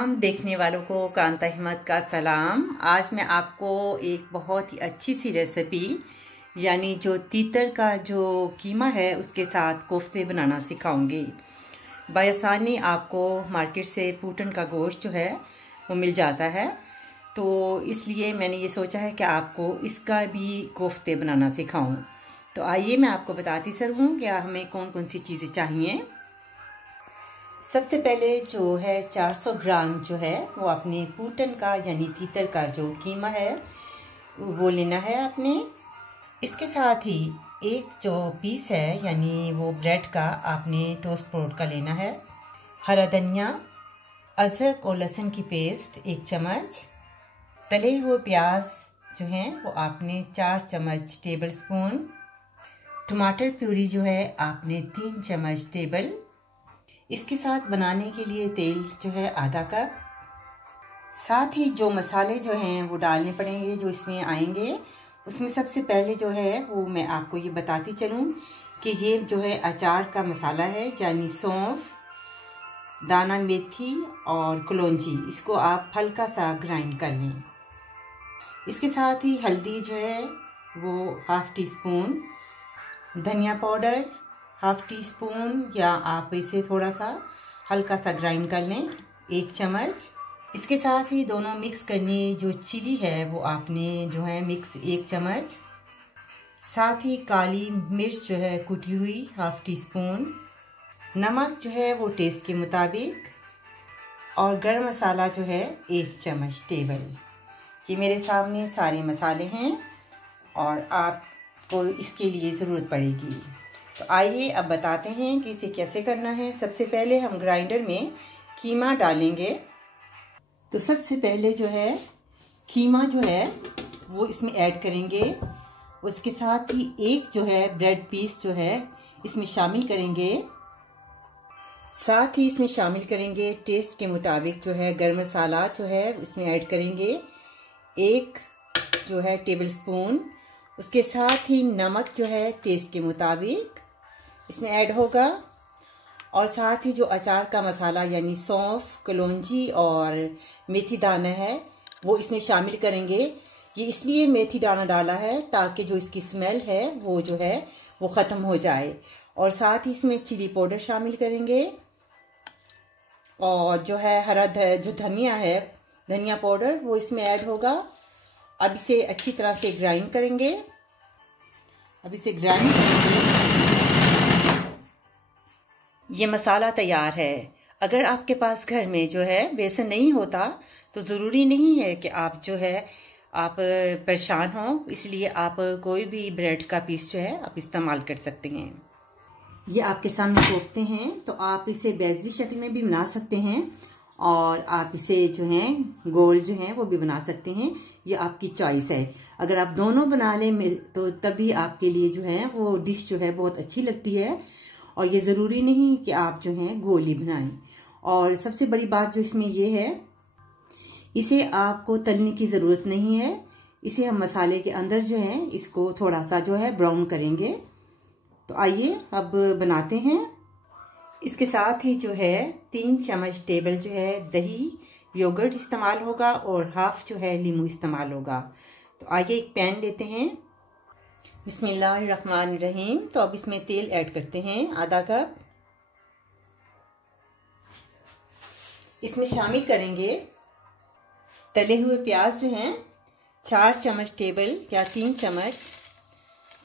तमाम देखने वालों को कांता हिम्मत का सलाम। आज मैं आपको एक बहुत ही अच्छी सी रेसिपी यानी जो तीतर का जो कीमा है उसके साथ कोफ्ते बनाना सिखाऊंगी। बासानी आपको मार्केट से पूटन का गोश्त जो है वो मिल जाता है, तो इसलिए मैंने ये सोचा है कि आपको इसका भी कोफ्ते बनाना सिखाऊं। तो आइए मैं आपको बताती चलूँ कि हमें कौन कौन सी चीज़ें चाहिए। सबसे पहले जो है 400 ग्राम जो है वो अपने पूटन का यानी तीतर का जो कीमा है वो लेना है आपने। इसके साथ ही एक जो पीस है यानी वो ब्रेड का आपने टोस्ट ब्रेड का लेना है। हरा धनिया, अदरक और लहसुन की पेस्ट 1 चम्मच, तले हुए प्याज जो हैं वो आपने 4 चम्मच टेबल स्पून, टमाटर प्यूरी जो है आपने 3 चम्मच टेबल। इसके साथ बनाने के लिए तेल जो है आधा कप। साथ ही जो मसाले जो हैं वो डालने पड़ेंगे जो इसमें आएंगे। उसमें सबसे पहले जो है वो मैं आपको ये बताती चलूँ कि ये जो है अचार का मसाला है यानी सौंफ, दाना मेथी और कलौंजी, इसको आप हल्का सा ग्राइंड कर लें। इसके साथ ही हल्दी जो है वो 1/2 टीस्पून, धनिया पाउडर 1/2 टीस्पून या आप इसे थोड़ा सा हल्का सा ग्राइंड कर लें 1 चम्मच। इसके साथ ही दोनों मिक्स करनी जो चिली है वो आपने जो है मिक्स 1 चम्मच। साथ ही काली मिर्च जो है कुटी हुई 1/2 टीस्पून, नमक जो है वो टेस्ट के मुताबिक और गरम मसाला जो है 1 चम्मच टेबल। ये मेरे सामने सारे मसाले हैं और आपको इसके लिए ज़रूरत पड़ेगी। तो आइए अब बताते हैं कि इसे कैसे करना है। सबसे पहले हम ग्राइंडर में कीमा डालेंगे। तो सबसे पहले जो है कीमा जो है वो इसमें ऐड करेंगे। उसके साथ ही एक जो है ब्रेड पीस जो है इसमें शामिल करेंगे। साथ ही इसमें शामिल करेंगे टेस्ट के मुताबिक जो है गरम मसाला जो है इसमें ऐड करेंगे 1 जो है टेबल स्पून। उसके साथ ही नमक जो है टेस्ट के मुताबिक इसमें ऐड होगा और साथ ही जो अचार का मसाला यानी सौंफ, कलौंजी और मेथी दाना है वो इसमें शामिल करेंगे। ये इसलिए मेथी दाना डाला है ताकि जो इसकी स्मेल है वो जो है वो ख़त्म हो जाए। और साथ ही इसमें चिली पाउडर शामिल करेंगे और जो है जो धनिया है धनिया पाउडर वो इसमें ऐड होगा। अब इसे अच्छी तरह से ग्राइंड करेंगे। ये मसाला तैयार है। अगर आपके पास घर में जो है बेसन नहीं होता तो ज़रूरी नहीं है कि आप जो है आप परेशान हो, इसलिए आप कोई भी ब्रेड का पीस जो है आप इस्तेमाल कर सकते हैं। ये आपके सामने कोफ्ते हैं, तो आप इसे बेजली शक्ल में भी बना सकते हैं और आप इसे जो है गोल जो है वो भी बना सकते हैं। ये आपकी चॉइस है। अगर आप दोनों बना लें तो तभी आपके लिए जो है वो डिश जो है बहुत अच्छी लगती है और ये ज़रूरी नहीं कि आप जो है गोल ही बनाएं। और सबसे बड़ी बात जो इसमें ये है, इसे आपको तलने की ज़रूरत नहीं है। इसे हम मसाले के अंदर जो है इसको थोड़ा सा जो है ब्राउन करेंगे। तो आइए अब बनाते हैं। इसके साथ ही जो है 3 चम्मच टेबल जो है दही योगर्ट इस्तेमाल होगा और 1/2 जो है नींबू इस्तेमाल होगा। तो आइए एक पैन लेते हैं। बिस्मिल्लाहिर्रहमानिर्रहीम। तो अब इसमें तेल ऐड करते हैं आधा कप। इसमें शामिल करेंगे तले हुए प्याज जो हैं 4 चम्मच टेबल या 3 चम्मच।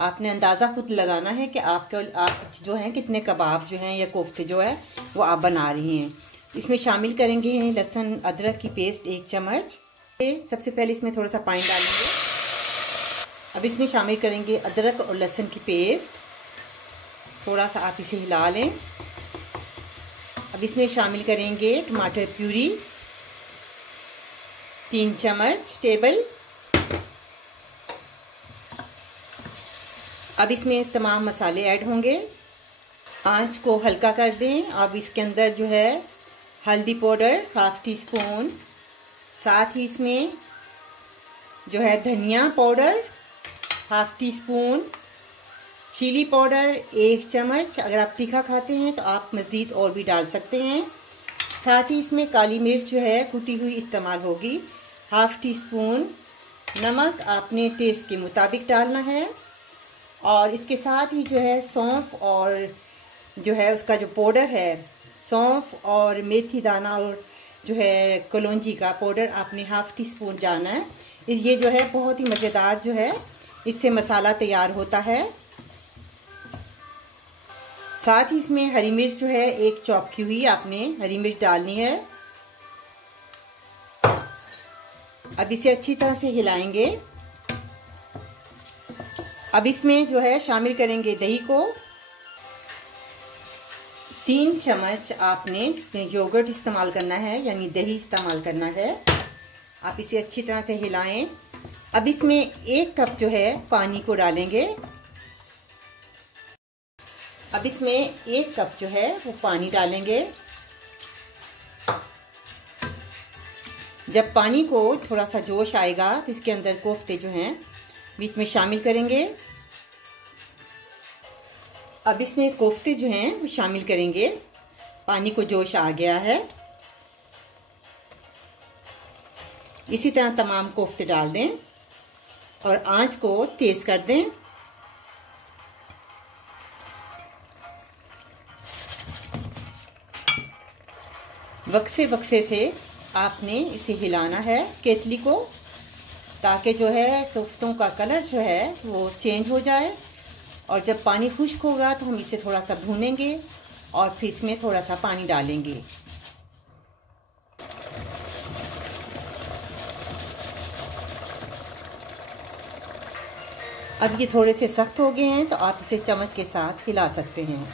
आपने अंदाज़ा खुद लगाना है कि आप जो हैं कितने कबाब जो हैं या कोफ्ते जो है वो आप बना रही हैं। इसमें शामिल करेंगे लहसुन अदरक की पेस्ट 1 चम्मच। सबसे पहले इसमें थोड़ा सा पानी डालेंगे। अब इसमें शामिल करेंगे अदरक और लहसुन की पेस्ट। थोड़ा सा आप इसे हिला लें। अब इसमें शामिल करेंगे टमाटर प्यूरी 3 चम्मच टेबल। अब इसमें तमाम मसाले ऐड होंगे। आंच को हल्का कर दें। अब इसके अंदर जो है हल्दी पाउडर 1/2 टीस्पून, साथ ही इसमें जो है धनिया पाउडर 1/2 टीस्पून, चिली पाउडर 1 चम्मच। अगर आप तीखा खाते हैं तो आप मज़ीद और भी डाल सकते हैं। साथ ही इसमें काली मिर्च जो है कुटी हुई इस्तेमाल होगी। 1/2 टीस्पून नमक आपने टेस्ट के मुताबिक डालना है। और इसके साथ ही जो है सौंफ और जो है उसका जो पाउडर है, सौंफ और मेथी दाना और जो है कलौंजी का पाउडर आपने 1/2 टीस्पून डालना है। ये जो है बहुत ही मज़ेदार जो है इससे मसाला तैयार होता है। साथ ही इसमें हरी मिर्च जो है 1 चॉप की हुई आपने हरी मिर्च डालनी है। अब इसे अच्छी तरह से हिलाएंगे। अब इसमें जो है शामिल करेंगे दही को। 3 चम्मच आपने इसमें योगर्ट इस्तेमाल करना है, यानी दही इस्तेमाल करना है। आप इसे अच्छी तरह से हिलाएं। अब इसमें 1 कप जो है पानी को डालेंगे। अब इसमें 1 कप जो है वो पानी डालेंगे। जब पानी को थोड़ा सा जोश आएगा तो इसके अंदर कोफ्ते जो हैं बीच में शामिल करेंगे। अब इसमें कोफ्ते जो हैं वो शामिल करेंगे। पानी को जोश आ गया है। इसी तरह तमाम कोफ्ते डाल दें और आंच को तेज कर दें। वक्फे वक्फे से आपने इसे हिलाना है केतली को, ताकि जो है कोफ्तों का कलर जो है वो चेंज हो जाए। और जब पानी खुश्क होगा तो हम इसे थोड़ा सा भूनेंगे और फिर इसमें थोड़ा सा पानी डालेंगे। अब ये थोड़े से सख्त हो गए हैं तो आप इसे चम्मच के साथ हिला सकते हैं।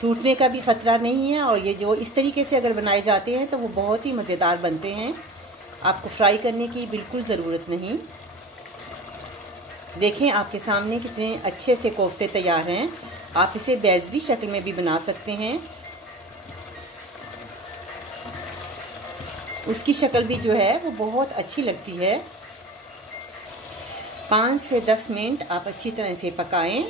टूटने का भी खतरा नहीं है। और ये जो इस तरीके से अगर बनाए जाते हैं तो वो बहुत ही मज़ेदार बनते हैं। आपको फ्राई करने की बिल्कुल ज़रूरत नहीं। देखें आपके सामने कितने अच्छे से कोफ्ते तैयार हैं। आप इसे बेल्ज़ी शक्ल में भी बना सकते हैं। उसकी शक्ल भी जो है वो बहुत अच्छी लगती है। 5 से 10 मिनट आप अच्छी तरह से पकाएं।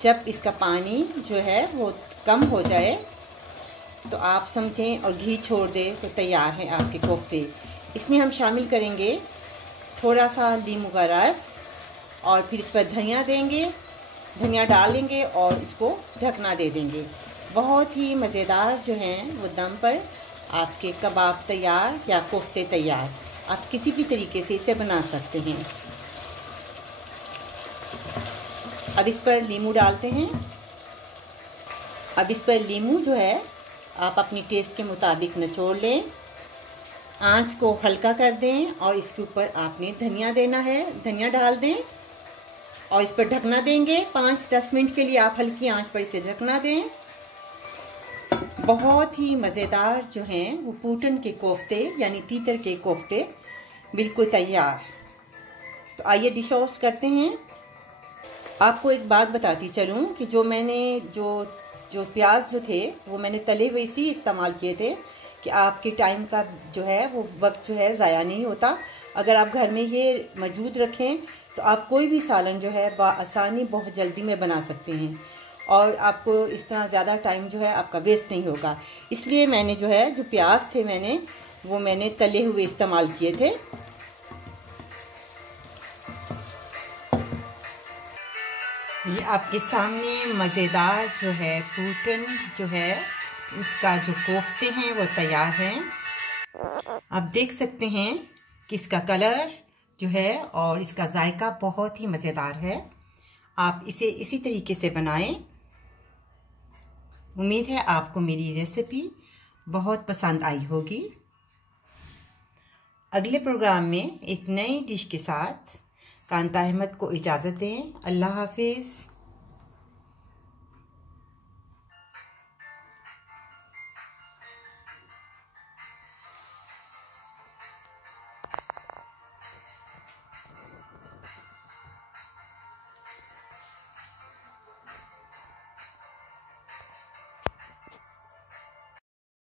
जब इसका पानी जो है वो कम हो जाए तो आप समझें और घी छोड़ दें तो तैयार हैं आपके कोफ्ते। इसमें हम शामिल करेंगे थोड़ा सा नींबू का रस और फिर इस पर धनिया देंगे, धनिया डालेंगे और इसको ढकना दे देंगे। बहुत ही मज़ेदार जो हैं वो दम पर आपके कबाब तैयार या कोफ्ते तैयार। आप किसी भी तरीके से इसे बना सकते हैं। अब इस पर नींबू डालते हैं। अब इस पर नींबू जो है आप अपनी टेस्ट के मुताबिक निचोड़ लें। आंच को हल्का कर दें और इसके ऊपर आपने धनिया देना है, धनिया डाल दें और इस पर ढकना देंगे। 5-10 मिनट के लिए आप हल्की आंच पर इसे ढकना दें। बहुत ही मज़ेदार जो हैं वो पूटन के कोफ्ते यानी तीतर के कोफ्ते बिल्कुल तैयार। तो आइए डिश आउट करते हैं। आपको एक बात बताती चलूँ कि जो मैंने जो प्याज जो थे वो मैंने तले हुए इसी इस्तेमाल किए थे कि आपके टाइम का जो है वो वक्त जो है ज़ाया नहीं होता। अगर आप घर में ये मौजूद रखें तो आप कोई भी सालन जो है बआसानी बहुत जल्दी में बना सकते हैं और आपको इस तरह ज़्यादा टाइम जो है आपका वेस्ट नहीं होगा। इसलिए मैंने जो है जो प्याज थे मैंने तले हुए इस्तेमाल किए थे। ये आपके सामने मज़ेदार जो है पूटन जो है उसका जो कोफ्ते हैं वो तैयार हैं। आप देख सकते हैं कि इसका कलर जो है और इसका जायका बहुत ही मज़ेदार है। आप इसे इसी तरीके से बनाएं। उम्मीद है आपको मेरी रेसिपी बहुत पसंद आई होगी। अगले प्रोग्राम में एक नई डिश के साथ कांता अहमद को इजाज़त दें। अल्लाह हाफिज़।